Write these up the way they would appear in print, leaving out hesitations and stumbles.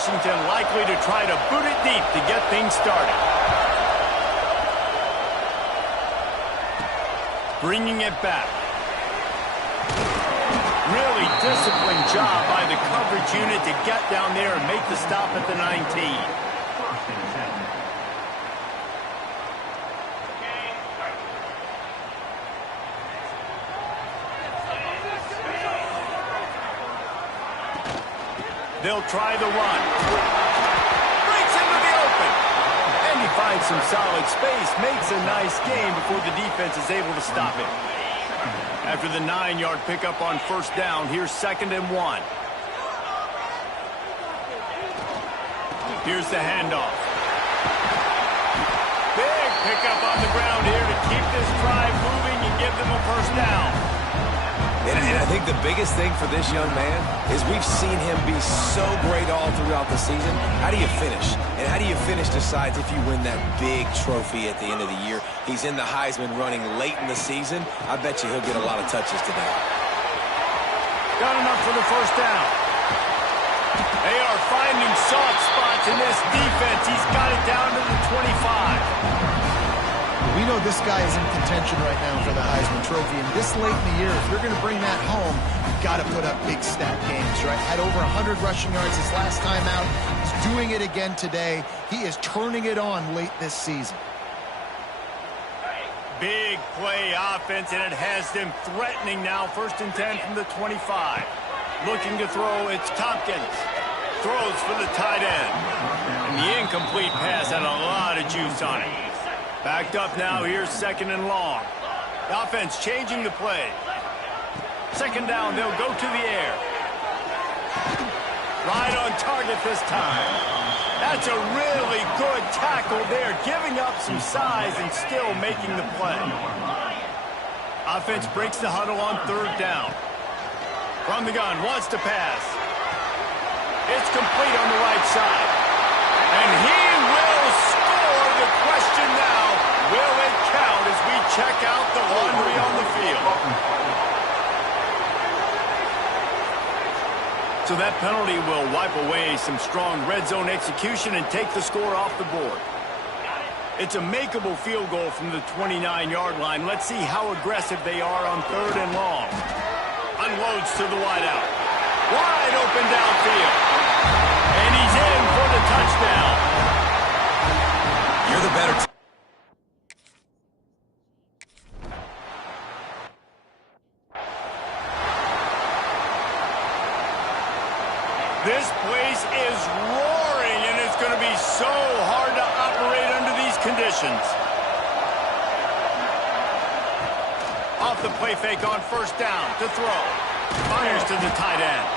Washington likely to try to boot it deep to get things started. Bringing it back. Really disciplined job by the coverage unit to get down there and make the stop at the 19. They'll try the run. Breaks into the open. And he finds some solid space. Makes a nice game before the defense is able to stop it. After the 9-yard pickup on first down, here's 2nd and 1. Here's the handoff. Big pickup on the ground here to keep this drive moving and give them a first down. And I think the biggest thing for this young man is we've seen him be so great all throughout the season. How do you finish? And how do you finish decides if you win that big trophy at the end of the year. He's in the Heisman running late in the season. I bet you he'll get a lot of touches today. Got enough for the first down. They are finding soft spots in this defense. He's got it down to the 25. We know this guy is in contention right now for the Heisman Trophy, and this late in the year, if you're going to bring that home, you've got to put up big stat games, right? Had over 100 rushing yards his last time out. He's doing it again today. He is turning it on late this season. Big play offense, and it has them threatening now. 1st and 10 from the 25. Looking to throw, it's Tompkins. Throws for the tight end. And the incomplete pass had a lot of juice on it. Backed up now, here's 2nd and long. The offense changing the play. 2nd down, they'll go to the air. Right on target this time. That's a really good tackle there, giving up some size and still making the play. Offense breaks the huddle on 3rd down. From the gun, wants to pass. It's complete on the right side. And he will score. The question now, will it count as we check out the laundry on the field? So that penalty will wipe away some strong red zone execution and take the score off the board. It's a makeable field goal from the 29-yard line. Let's see how aggressive they are on 3rd and long. Unloads to the wideout. Wide open downfield. And he's in for the touchdown. You're the better team. This place is roaring, and it's going to be so hard to operate under these conditions. Off the play fake on 1st down to throw. Fires to the tight end.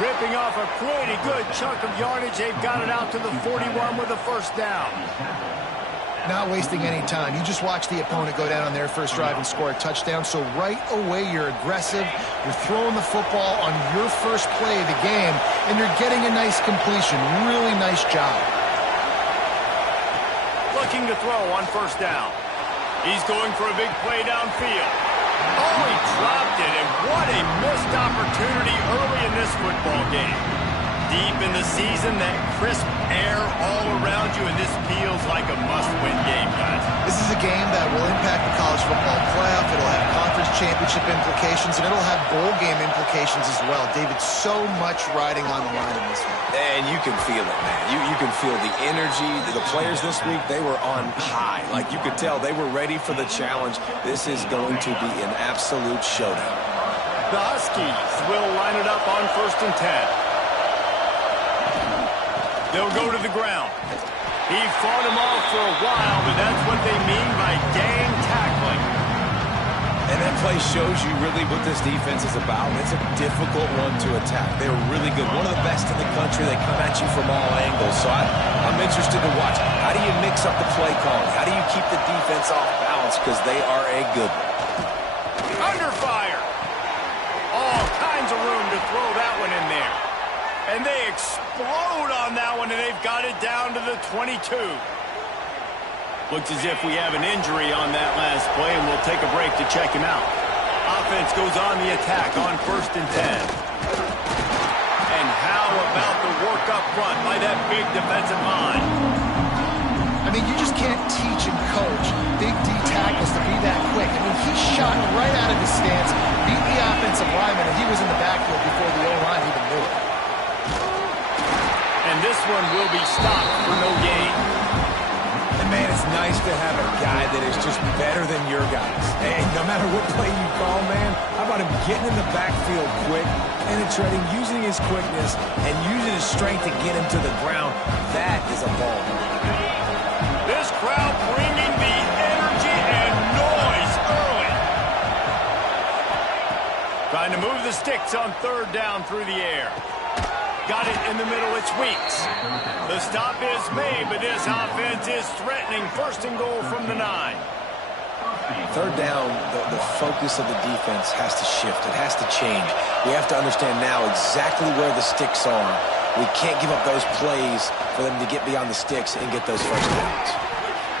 Ripping off a pretty good chunk of yardage. They've got it out to the 41 with a 1st down. Not wasting any time. You just watch the opponent go down on their first drive and score a touchdown. So right away, you're aggressive. You're throwing the football on your first play of the game, and you're getting a nice completion. Really nice job. Looking to throw on 1st down. He's going for a big play downfield. Oh, he dropped it, and what a missed opportunity early in this football game. Deep in the season, that crisp air all around you, and this feels like a must-win game, guys. This is a game that will impact the college football playoff. It'll have conference championship implications, and it'll have bowl game implications as well. David, so much riding on the line in this one. And you can feel it, man. You can feel the energy. The players this week, they were on high. Like, you could tell they were ready for the challenge. This is going to be an absolute showdown. The Huskies will line it up on 1st and 10. They'll go to the ground. He fought him off for a while, but that's what they mean by gang tackling. And that play shows you really what this defense is about. It's a difficult one to attack. They're really good. One of the best in the country. They come at you from all angles. So I'm interested to watch. How do you mix up the play calling? How do you keep the defense off balance? Because they are a good one. Under fire. All kinds of room to throw that one in there. And they explode on that one, and they've got it down to the 22. Looks as if we have an injury on that last play, and we'll take a break to check him out. Offense goes on the attack on 1st and 10. And how about the work up front by that big defensive line. I mean, you just can't teach and coach big D tackles to be that quick. I mean, he shot right out of his stance, beat the offensive lineman, and he was in the backfield before the O-line even knew it. And this one will be stopped for no gain. And man, it's nice to have a guy that is just better than your guys. And no matter what play you call, man, how about him getting in the backfield quick, penetrating, using his quickness, and using his strength to get him to the ground. That is a ball. This crowd bringing the energy and noise early. Trying to move the sticks on third down through the air. Got it in the middle, it's Weeks. The stop is made, but this offense is threatening. First and goal from the 9. Third down, the focus of the defense has to shift. It has to change. We have to understand now exactly where the sticks are. We can't give up those plays for them to get beyond the sticks and get those first downs.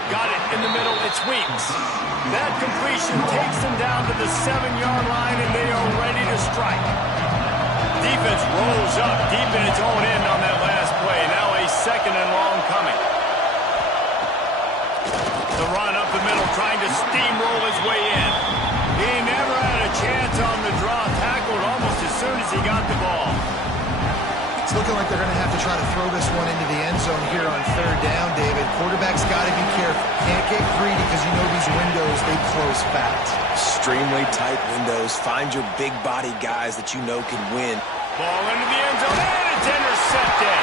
Got it in the middle, it's Weeks. That completion takes them down to the 7-yard line, and they are ready to strike. Defense rolls up deep in its own end on that last play. Now a second and long coming. The run up the middle, trying to steamroll his way in. He never had a chance on the draw, tackled almost as soon as he got the ball. It's looking like they're going to have to try to throw this one into the end zone here on third down, David. Quarterback's got to be careful. Can't get greedy because you know these windows, they close fast. Extremely tight windows. Find your big body guys that you know can win. Ball into the end zone, and it's intercepted.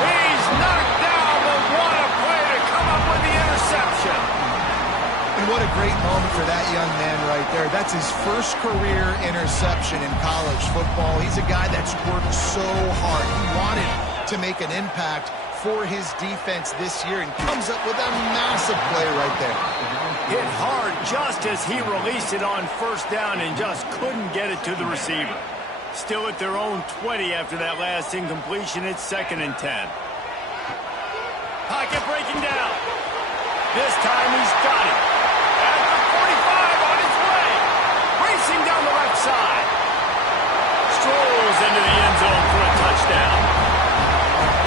He's knocked down, but what a play to come up with the interception. And what a great moment for that young man right there. That's his first career interception in college football. He's a guy that's worked so hard. He wanted to make an impact for his defense this year and comes up with a massive play right there. Hit hard just as he released it on first down and just couldn't get it to the receiver. Still at their own 20 after that last incompletion. It's 2nd and 10. Pocket breaking down. This time he's got it. At the 45 on his way. Racing down the left side. Strolls into the end zone for a touchdown.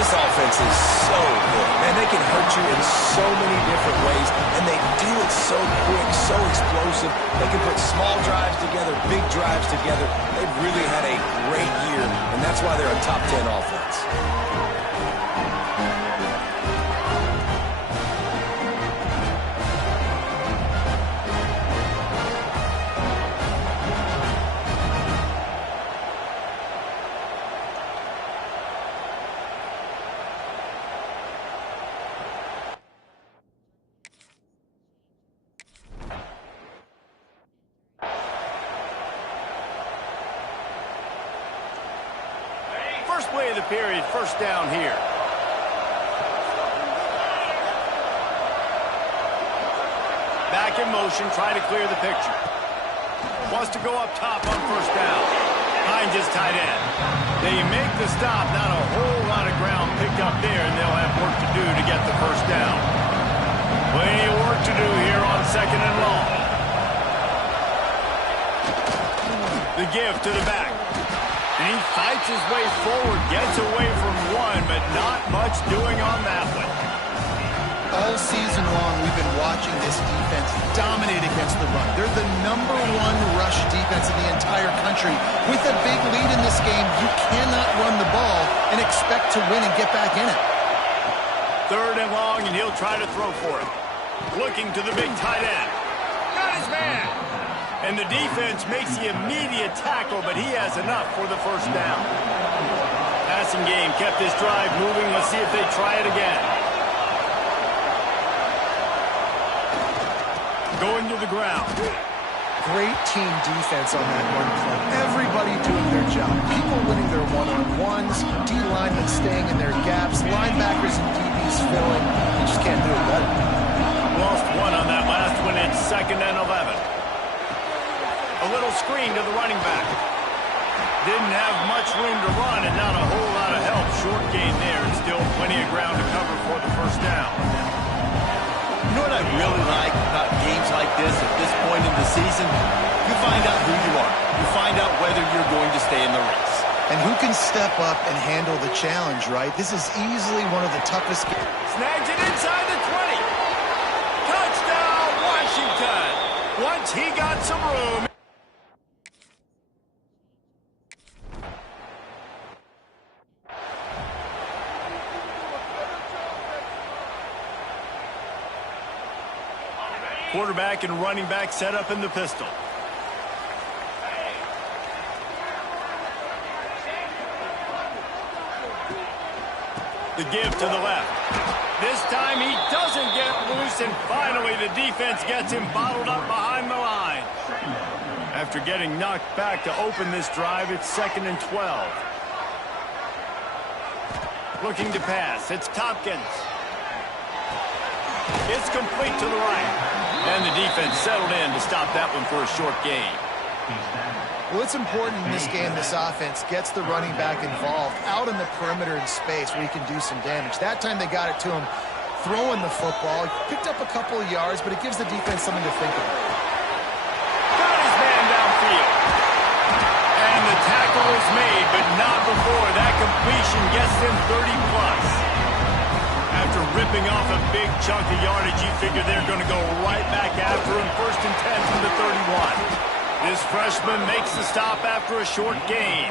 This offense is so good. Man, they can hurt you in so many different ways, and they do it so quick, so explosive. They can put small drives together, big drives together. They've really had a great year, and that's why they're a top 10 offense. First play of the period, first down here. Back in motion, try to clear the picture. Wants to go up top on first down. Finds his tight end. They make the stop, not a whole lot of ground picked up there, and they'll have work to do to get the first down. Plenty of work to do here on 2nd and long. The give to the back. And he fights his way forward, gets away from one, but not much doing on that one. All season long, we've been watching this defense dominate against the run. They're the #1 rush defense in the entire country. With a big lead in this game, you cannot run the ball and expect to win and get back in it. 3rd and long, and he'll try to throw for it. Looking to the big tight end. Got his man. And the defense makes the immediate tackle, but he has enough for the first down. Passing game kept this drive moving. Let's see if they try it again. Going to the ground. Great team defense on that one play. Everybody doing their job. People winning their one-on-ones, D-linemen staying in their gaps, linebackers and DBs filling. You just can't do it better. Lost one on that last one. It's 2nd and 11. A little screen to the running back. Didn't have much room to run and not a whole lot of help. Short gain there and still plenty of ground to cover for the first down. You know what I really like about games like this at this point in the season? You find out who you are. You find out whether you're going to stay in the race. And who can step up and handle the challenge, right? This is easily one of the toughest games. Snags it inside the 20. Touchdown, Washington. Once he got some room. Quarterback and running back set up in the pistol. The give to the left. This time he doesn't get loose, and finally the defense gets him bottled up behind the line. After getting knocked back to open this drive, it's 2nd and 12. Looking to pass. It's Tompkins. It's complete to the right. And the defense settled in to stop that one for a short gain. Well, it's important in this game this offense gets the running back involved out in the perimeter in space where he can do some damage. That time they got it to him throwing the football. He picked up a couple of yards, but it gives the defense something to think about. Got his man downfield. And the tackle is made, but not before that completion gets them 30-plus. After ripping off a big chunk of yardage, you figure they're going to go right back after him. 1st and 10 from the 31. This freshman makes the stop after a short gain.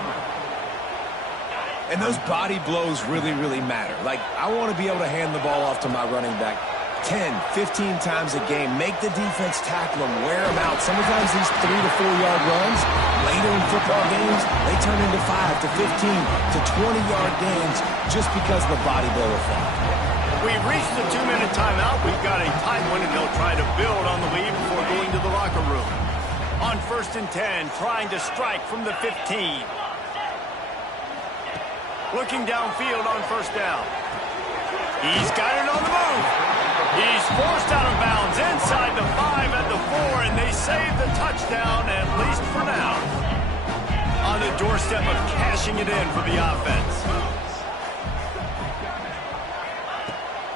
And those body blows really, really matter. Like, I want to be able to hand the ball off to my running back 10, 15 times a game. Make the defense tackle him, wear him out. Sometimes these 3 to 4 yard runs, later in football games, they turn into 5 to 15 to 20-yard gains just because of the body blow effect. We've reached the 2-minute timeout. We've got a tight one, and they'll try to build on the lead before going to the locker room. On 1st and 10, trying to strike from the 15. Looking downfield on 1st down. He's got it on the move. He's forced out of bounds inside the 5 at the 4, and they save the touchdown, at least for now. On the doorstep of cashing it in for the offense.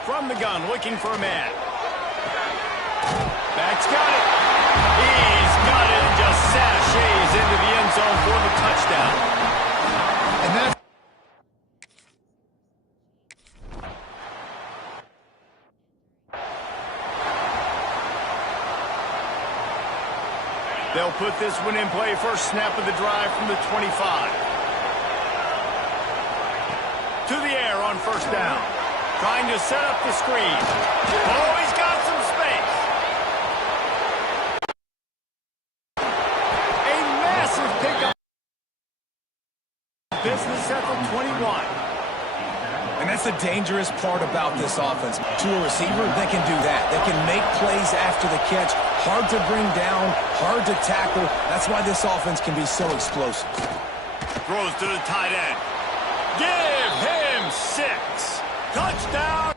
From the gun, looking for a man. Back's got it. He's got it and just sashays into the end zone for the touchdown. And that they'll put this one in play. First snap of the drive from the 25. To the air on 1st down. Trying to set up the screen. Oh, he's got some space. A massive pickup. Business at the 21. And that's the dangerous part about this offense. To a receiver, they can do that. They can make plays after the catch. Hard to bring down, hard to tackle. That's why this offense can be so explosive. Throws to the tight end. Give him 6. Touchdown!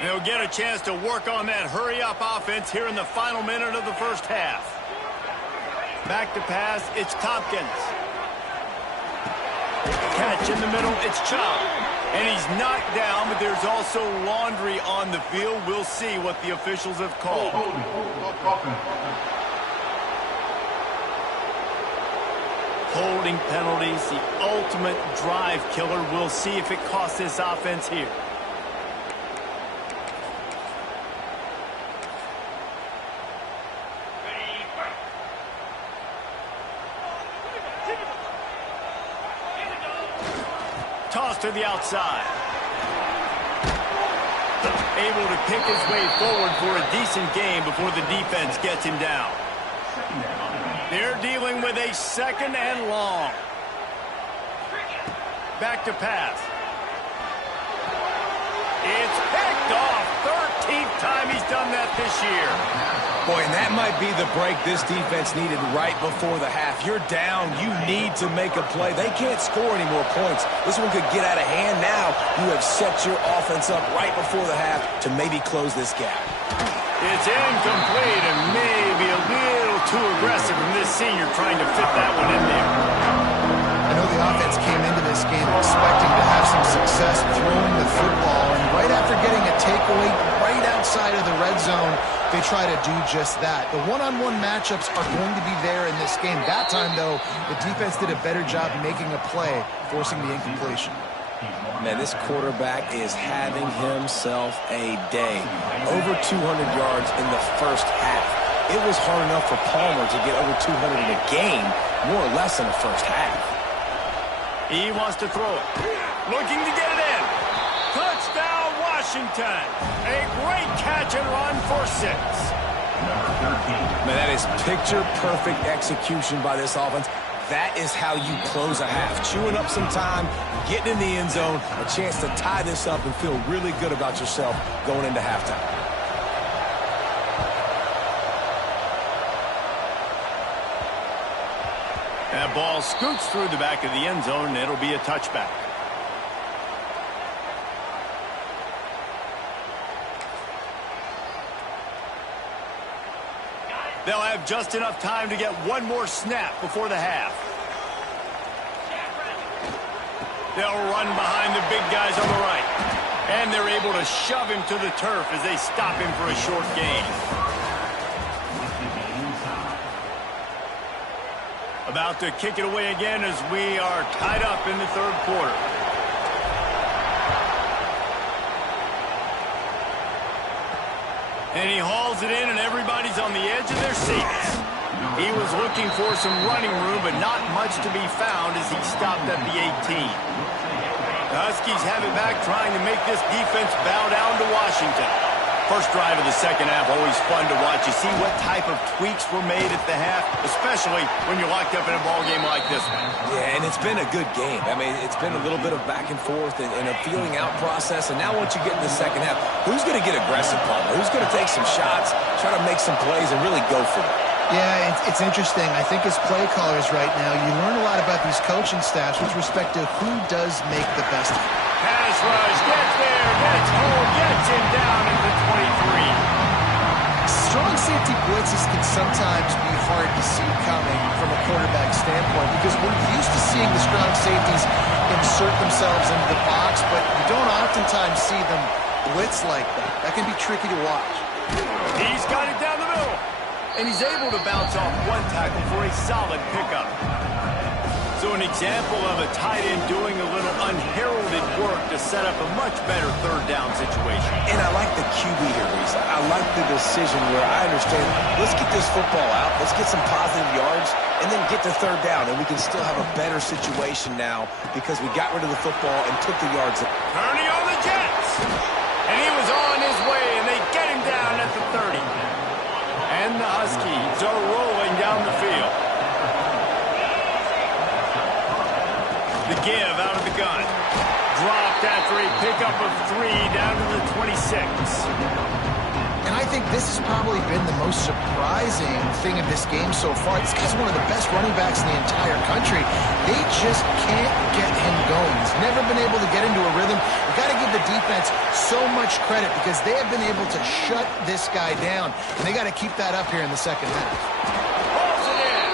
They'll get a chance to work on that hurry-up offense here in the final minute of the first half. Back to pass, it's Tompkins. Catch in the middle, it's Chubb. And he's knocked down, but there's also laundry on the field. We'll see what the officials have called. Holding penalties, the ultimate drive killer. We'll see if it costs this offense here. Toss to the outside. Able to pick his way forward for a decent game before the defense gets him down. They're dealing with a 2nd and long. Back to pass. It's picked off. 13th time he's done that this year. Boy, and that might be the break this defense needed right before the half. You're down. You need to make a play. They can't score any more points. This one could get out of hand now. You have set your offense up right before the half to maybe close this gap. It's incomplete and maybe a little too aggressive from this senior trying to fit that one in there. I know the offense came into this game expecting to have red zone, they try to do just that. The one-on-one matchups are going to be there in this game. That time, though, the defense did a better job making a play, forcing the incompletion. Man, this quarterback is having himself a day. Over 200 yards in the first half. It was hard enough for Palmer to get over 200 in a game, more or less in the first half. He wants to throw it. Looking to get it in. Touchdown, Washington. A great catch and run for 6. Man, that is picture-perfect execution by this offense. That is how you close a half. Chewing up some time, getting in the end zone, a chance to tie this up and feel really good about yourself going into halftime. That ball scoots through the back of the end zone, and it'll be a touchback. They'll have just enough time to get one more snap before the half. They'll run behind the big guys on the right. And they're able to shove him to the turf as they stop him for a short gain. About to kick it away again as we are tied up in the third quarter. And he hauls it in, and everybody's on the edge of their seats. He was looking for some running room, but not much to be found as he stopped at the 18. The Huskies have it back, trying to make this defense bow down to Washington. First drive of the second half, always fun to watch. You see what type of tweaks were made at the half, especially when you're locked up in a ball game like this one. Yeah, and it's been a good game. I mean, it's been a little bit of back and forth and a feeling out process. And now once you get in the second half, who's going to get aggressive, Palmer? Who's going to take some shots, try to make some plays, and really go for it? Yeah, it's interesting. I think as play callers right now, you learn a lot about these coaching staffs with respect to who does make the best. Pass rush, gets there, gets home, gets him down at the 23. Strong safety blitzes can sometimes be hard to see coming from a quarterback standpoint because we're used to seeing the strong safeties insert themselves into the box, but you don't oftentimes see them blitz like that. That can be tricky to watch. He's got it down the middle. And he's able to bounce off one tackle for a solid pickup. So an example of a tight end doing a little unheralded work to set up a much better third down situation. And I like the QB here, Reese. I like the decision where I understand, let's get this football out, let's get some positive yards, and then get to third down, and we can still have a better situation now because we got rid of the football and took the yards. Kearney on the Jets. And he was on his way, and they get him down at the 30. And the Huskies are rolling down the field. The give out of the gun. Dropped after a pickup of 3 down to the 26. And I think this has probably been the most surprising thing of this game so far. This guy's one of the best running backs in the entire country. They just can't get him going. He's never been able to get into a rhythm. You've got to give the defense so much credit because they have been able to shut this guy down. And they got to keep that up here in the second half. Pulls it in.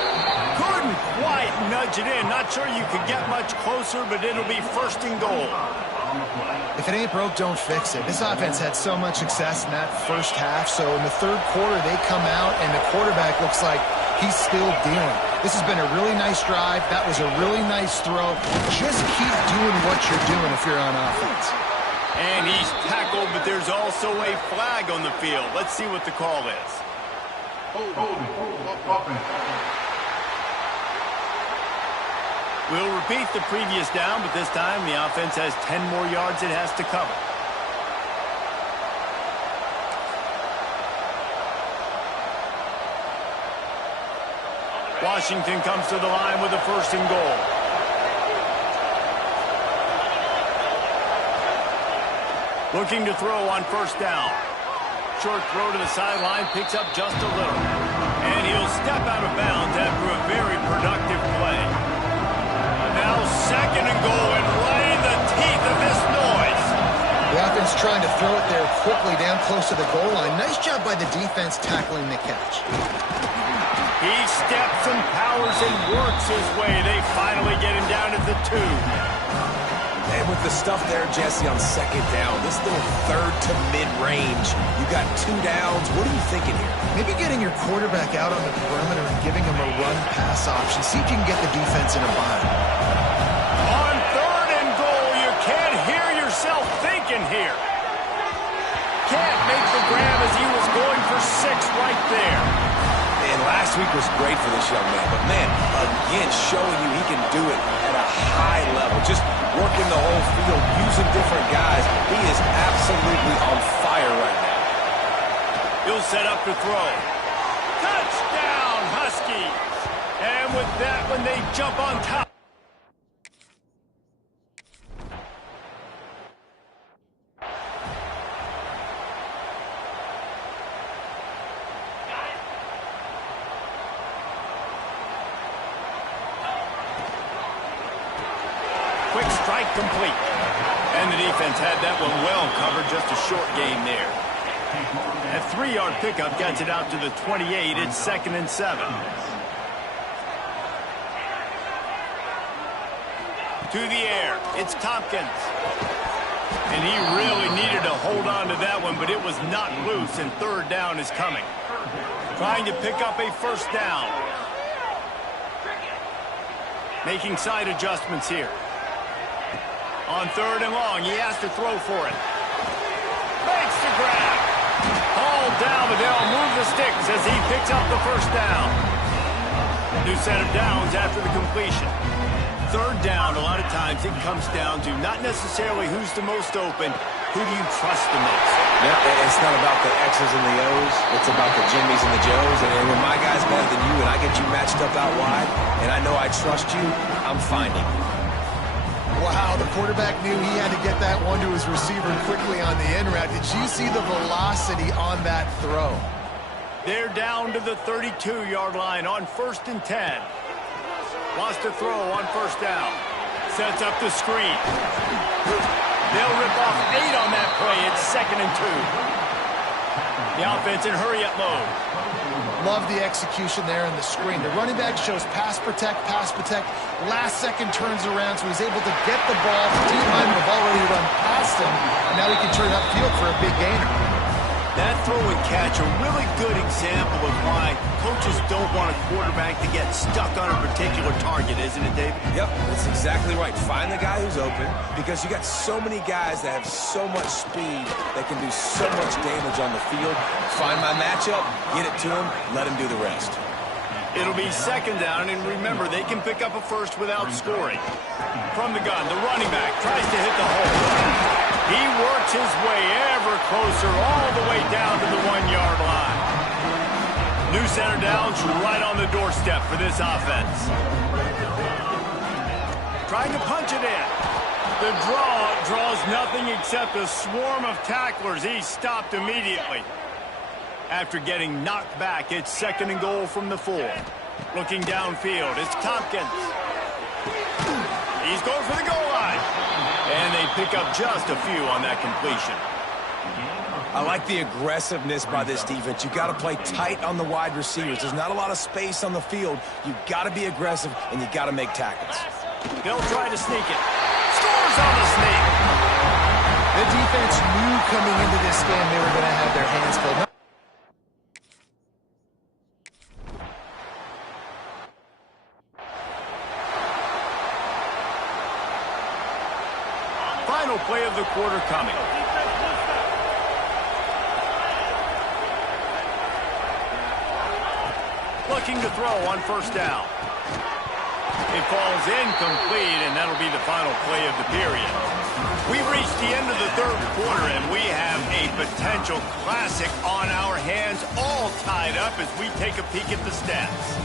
Couldn't quite nudge it in. Not sure you could get much closer, but it'll be first and goal. If it ain't broke, don't fix it. This offense had so much success in that first half, so in the third quarter they come out and the quarterback looks like he's still dealing. This has been a really nice drive. That was a really nice throw. Just keep doing what you're doing if you're on offense. And he's tackled, but there's also a flag on the field. Let's see what the call is. We'll repeat the previous down, but this time the offense has 10 more yards it has to cover. Washington comes to the line with a first and goal. Looking to throw on first down. Short throw to the sideline, picks up just a little. And he'll step out of bounds after a very productive play. Now second and goal, and right in the teeth of this noise. The offense trying to throw it there quickly down close to the goal line. Nice job by the defense tackling the catch. He steps and powers and works his way. They finally get him down at the 2. And with the stuff there, Jesse, on second down, this little third to mid-range, you got 2 downs. What are you thinking here? Maybe getting your quarterback out on the perimeter and giving him a run-pass option. See if you can get the defense in a bind. On third and goal, you can't hear yourself thinking here. Can't make the grab as he was going for 6 right there. And last week was great for this young man. But, man, again, showing you he can do it at a high level. Just working the whole field, using different guys. He is absolutely on fire right now. He'll set up to throw. Touchdown, Huskies. And with that one, they jump on top. Quick strike complete. And the defense had that one well covered, just a short gain there. A 3-yard pickup gets it out to the 28. It's 2nd and 7. To the air. It's Tompkins. And he really needed to hold on to that one, but it was not loose, and 3rd down is coming. Trying to pick up a 1st down. Making side adjustments here. On 3rd and long, he has to throw for it. Makes the grab. Hauled down, but they'll move the sticks as he picks up the 1st down. New set of downs after the completion. 3rd down, a lot of times it comes down to not necessarily who's the most open, who do you trust the most? Yeah, it's not about the X's and the O's. It's about the Jimmies and the Joes. And when my guy's better than you and I get you matched up out wide, and I know I trust you, I'm finding. Wow, the quarterback knew he had to get that one to his receiver quickly on the in route. Did you see the velocity on that throw? They're down to the 32-yard line on 1st and 10. Wants to throw on 1st down. Sets up the screen. They'll rip off 8 on that play. It's 2nd and 2. The offense in hurry-up mode. Love the execution there in the screen. The running back shows pass protect. Last second turns around, so he's able to get the ball. The team might have already run past him, and now he can turn upfield for a big gainer. That throw and catch, a really good example of why coaches don't want a quarterback to get stuck on a particular target, isn't it, David? Yep, that's exactly right. Find the guy who's open, because you got so many guys that have so much speed that can do so much damage on the field. Find my matchup, get it to him, let him do the rest. It'll be 2nd down, and remember, they can pick up a 1st without scoring. From the gun, the running back tries to hit the hole. He works his way ever closer all the way down to the 1-yard line. New center downs right on the doorstep for this offense. Trying to punch it in. The draw draws nothing except a swarm of tacklers. He's stopped immediately. After getting knocked back, it's 2nd and goal from the 4. Looking downfield, it's Tompkins. He's going for the goal line. And they pick up just a few on that completion. I like the aggressiveness by this defense. You got to play tight on the wide receivers. There's not a lot of space on the field. You got to be aggressive, and you got to make tackles. They'll try to sneak it. Scores on the sneak. The defense knew coming into this game they were going to have their hands full. Final play of the quarter coming. Looking to throw on 1st down. It falls incomplete, and that'll be the final play of the period. We've reached the end of the 3rd quarter, and we have a potential classic on our hands, all tied up as we take a peek at the stats.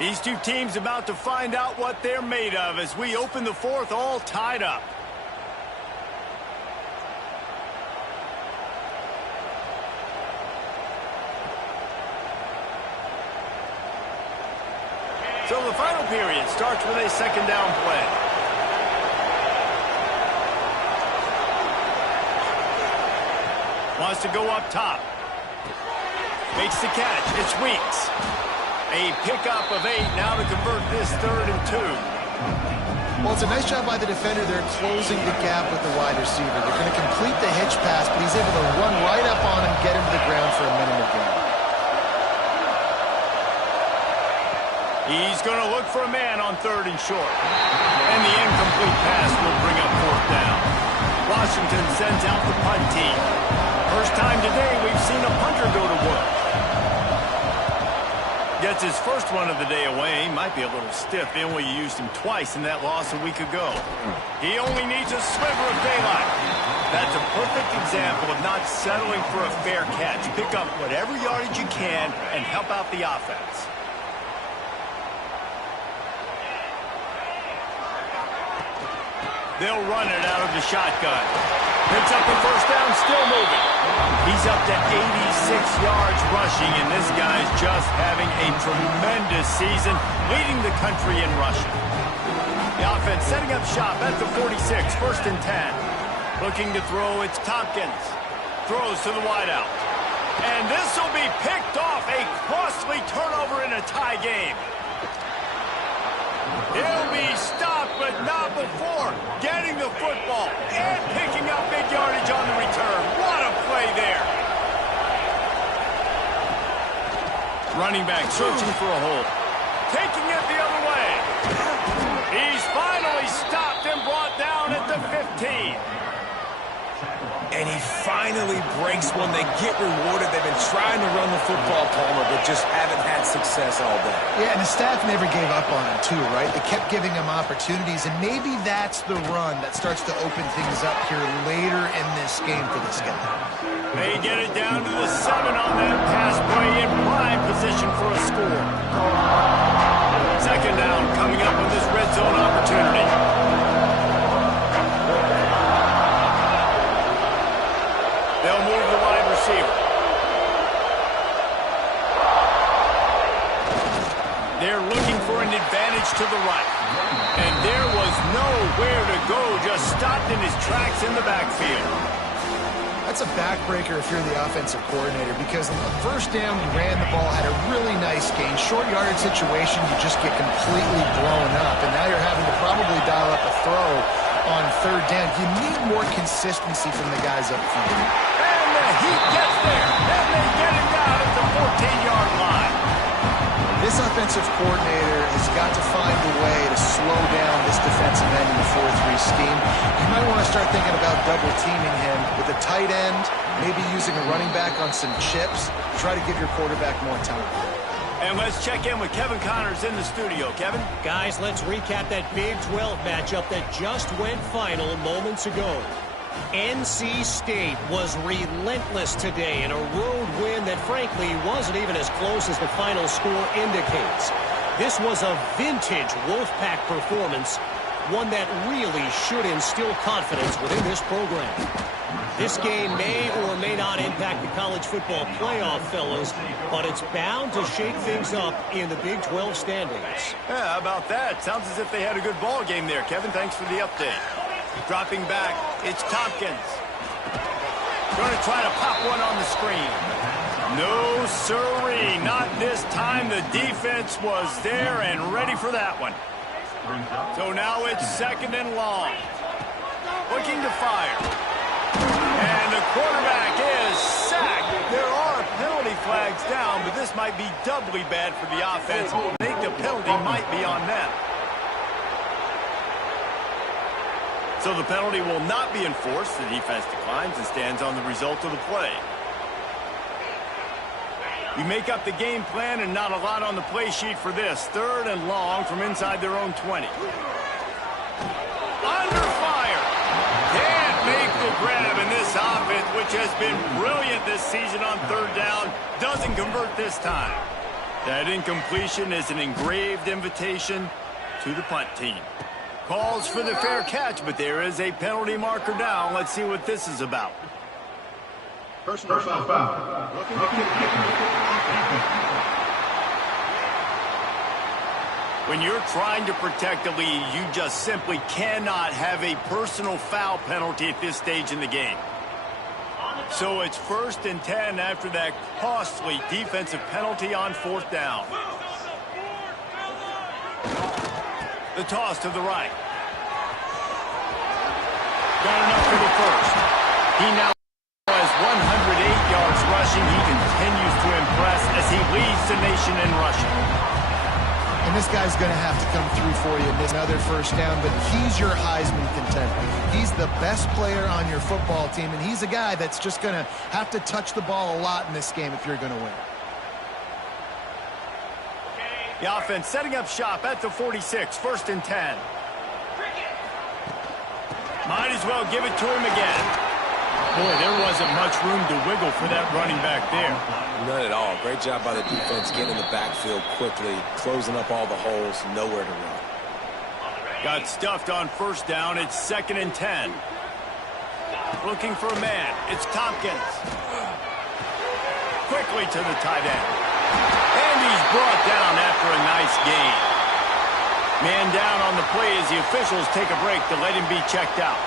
These two teams about to find out what they're made of as we open the 4th all tied up. So the final period starts with a 2nd down play. Wants to go up top. Makes the catch. It's Weeks. A pickup of 8 now to convert this 3rd and 2. Well, it's a nice job by the defender. They're closing the gap with the wide receiver. They're going to complete the hitch pass, but he's able to run right up on him, get him to the ground for a minimal gain. He's going to look for a man on 3rd and short. And the incomplete pass will bring up 4th down. Washington sends out the punt team. First time today we've seen a punter go to work. Gets his first one of the day away. Might be a little stiff. They only used him twice in that loss a week ago. He only needs a sliver of daylight. That's a perfect example of not settling for a fair catch. Pick up whatever yardage you can and help out the offense. They'll run it out of the shotgun. Picks up the first down, still moving. He's up to 86 yards rushing, and this guy's just having a tremendous season, leading the country in rushing. The offense setting up shop at the 46, 1st and 10. Looking to throw, it's Tompkins. Throws to the wideout. And this will be picked off, a costly turnover in a tie game. He'll be stopped, but not before getting the football and picking up big yardage on the return. What a play there. Running back searching for a hole. Taking it the other way. He's finally stopped and brought down at the 15. And he finally breaks one. They get rewarded. They've been trying to run the football, Palmer, but just haven't had success all day. Yeah, and the staff never gave up on him, too, right? They kept giving him opportunities, and maybe that's the run that starts to open things up here later in this game for this guy. They get it down to the 7 on that pass play in prime position for a score. 2nd down coming up with this red zone opportunity. They'll move the wide receiver. They're looking for an advantage to the right. And there was nowhere to go, just stopped in his tracks in the backfield. That's a backbreaker if you're the offensive coordinator, because on the first down, you ran the ball, had a really nice gain. Short yardage situation, you just get completely blown up. And now you're having to probably dial up a throw on 3rd down. You need more consistency from the guys up front. And the heat gets there. And they get him down at the 14-yard line. This offensive coordinator has got to find a way to slow down this defensive end in the 4-3 scheme. You might want to start thinking about double-teaming him with a tight end, maybe using a running back on some chips. Try to give your quarterback more time. And let's check in with Kevin Connors in the studio. Kevin? Guys, let's recap that Big 12 matchup that just went final moments ago. NC State was relentless today in a road win that frankly wasn't even as close as the final score indicates. This was a vintage Wolfpack performance, one that really should instill confidence within this program. This game may or may not impact the college football playoff, fellas, but it's bound to shake things up in the Big 12 standings. Yeah, how about that? Sounds as if they had a good ball game there. Kevin, thanks for the update. Dropping back, it's Tompkins. Going to try to pop one on the screen. No, sirree, not this time. The defense was there and ready for that one. So now it's 2nd and long. Looking to fire. And the quarterback is sacked. There are penalty flags down, but this might be doubly bad for the offense. I think the penalty might be on them. So the penalty will not be enforced. The defense declines and stands on the result of the play. You make up the game plan and not a lot on the play sheet for this. 3rd and long from inside their own 20. Under fire. Can't make the grab, and this offense, which has been brilliant this season on 3rd down, doesn't convert this time. That incompletion is an engraved invitation to the punt team. Calls for the fair catch, but there is a penalty marker down. Let's see what this is about. Personal foul. When you're trying to protect the lead, you just simply cannot have a personal foul penalty at this stage in the game. So it's 1st and 10 after that costly defensive penalty on 4th down. The toss to the right. Got enough for the first. He now has 108 yards rushing. He continues to impress as he leads the nation in rushing. And this guy's going to have to come through for you in this another first down, but he's your Heisman contender. He's the best player on your football team, and he's a guy that's just going to have to touch the ball a lot in this game if you're going to win. The offense setting up shop at the 46, 1st and 10. Might as well give it to him again. Boy, there wasn't much room to wiggle for that running back there. None at all. Great job by the defense getting in the backfield quickly, closing up all the holes, nowhere to run. Got stuffed on 1st down. It's 2nd and 10. Looking for a man. It's Tompkins. Quickly to the tight end. And he's brought down after a nice gain. Man down on the play as the officials take a break to let him be checked out.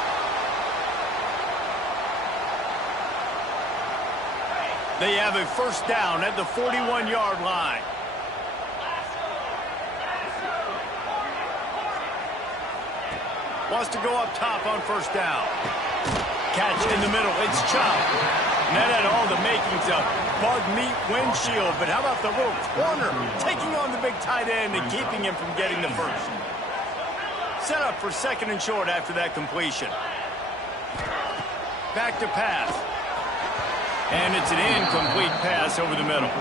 They have a 1st down at the 41-yard line. Wants to go up top on 1st down. Catch in the middle. It's Chubb. And that had all the makings of bug meat windshield. But how about the little corner taking on the big tight end and keeping him from getting the first? Set up for 2nd and short after that completion. Back to pass. And it's an incomplete pass over the middle.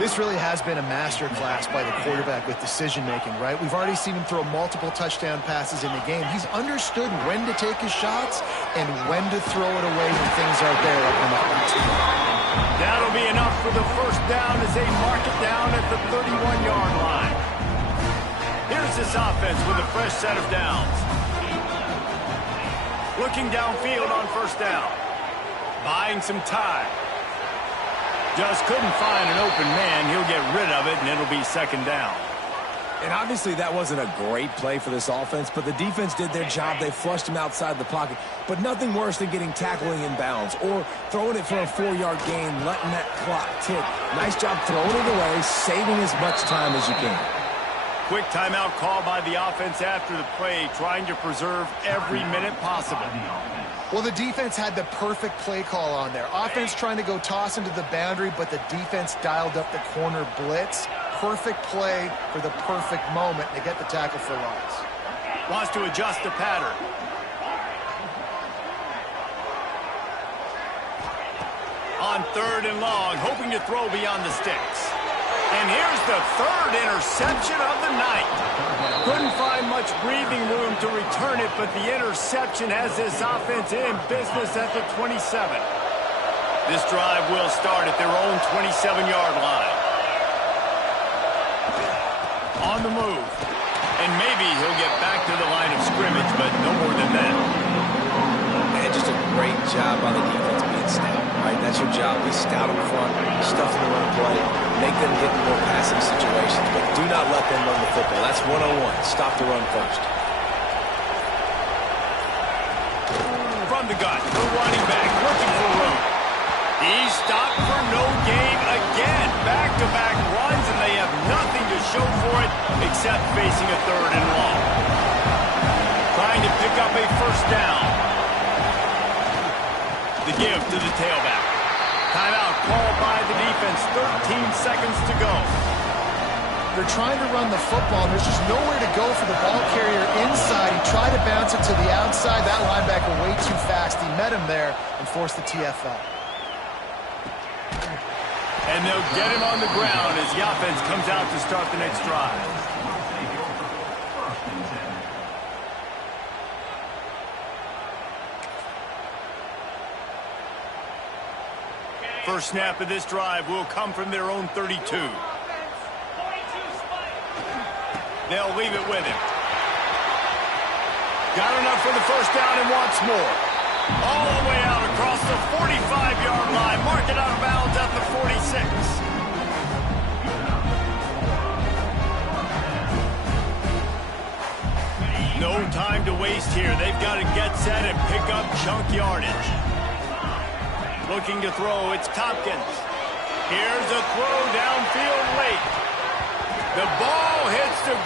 This really has been a masterclass by the quarterback with decision-making, right? We've already seen him throw multiple touchdown passes in the game. He's understood when to take his shots and when to throw it away when things aren't there like on that last play. That'll be enough for the 1st down as they mark it down at the 31-yard line. Here's this offense with a fresh set of downs. Looking downfield on 1st down. Buying some time. Just couldn't find an open man. He'll get rid of it, and it'll be 2nd down. And obviously that wasn't a great play for this offense, but the defense did their job. They flushed him outside the pocket. But nothing worse than getting tackling in bounds or throwing it for a 4-yard gain, letting that clock tick. Nice job throwing it away, saving as much time as you can. Quick timeout call by the offense after the play, trying to preserve every minute possible. Well, the defense had the perfect play call on there. Offense trying to go toss into the boundary, but the defense dialed up the corner blitz. Perfect play for the perfect moment to get the tackle for loss. Wants to adjust the pattern. On 3rd and long, hoping to throw beyond the sticks. And here's the 3rd interception of the night. Couldn't find much breathing room to return it, but the interception has this offense in business at the 27. This drive will start at their own 27-yard line. On the move. And maybe he'll get back to the line of scrimmage, but no more than that. And just a great job by the defense being stout, right? That's your job. Be stout up front, stuff in the run play, make them get in more passing situations, but do not let them run the football. That's 101. Stop the run first. From the gun, the running back looking for room. He's stopped for no gain again. Back-to-back runs, and they have nothing to show for it except facing a 3rd and long. Trying to pick up a 1st down. The give to the tailback. Timeout called by the defense. 13 seconds to go. They're trying to run the football. There's just nowhere to go for the ball carrier inside. He tried to bounce it to the outside. That linebacker way too fast. He met him there and forced the TFL. And they'll get him on the ground as the offense comes out to start the next drive. First snap of this drive will come from their own 32. They'll leave it with him. Got enough for the 1st down and wants more. All the way out across the 45-yard line. Mark it out of bounds at the 46. No time to waste here. They've got to get set and pick up chunk yardage. Looking to throw, it's Tompkins. Here's a throw downfield late. The ball hits the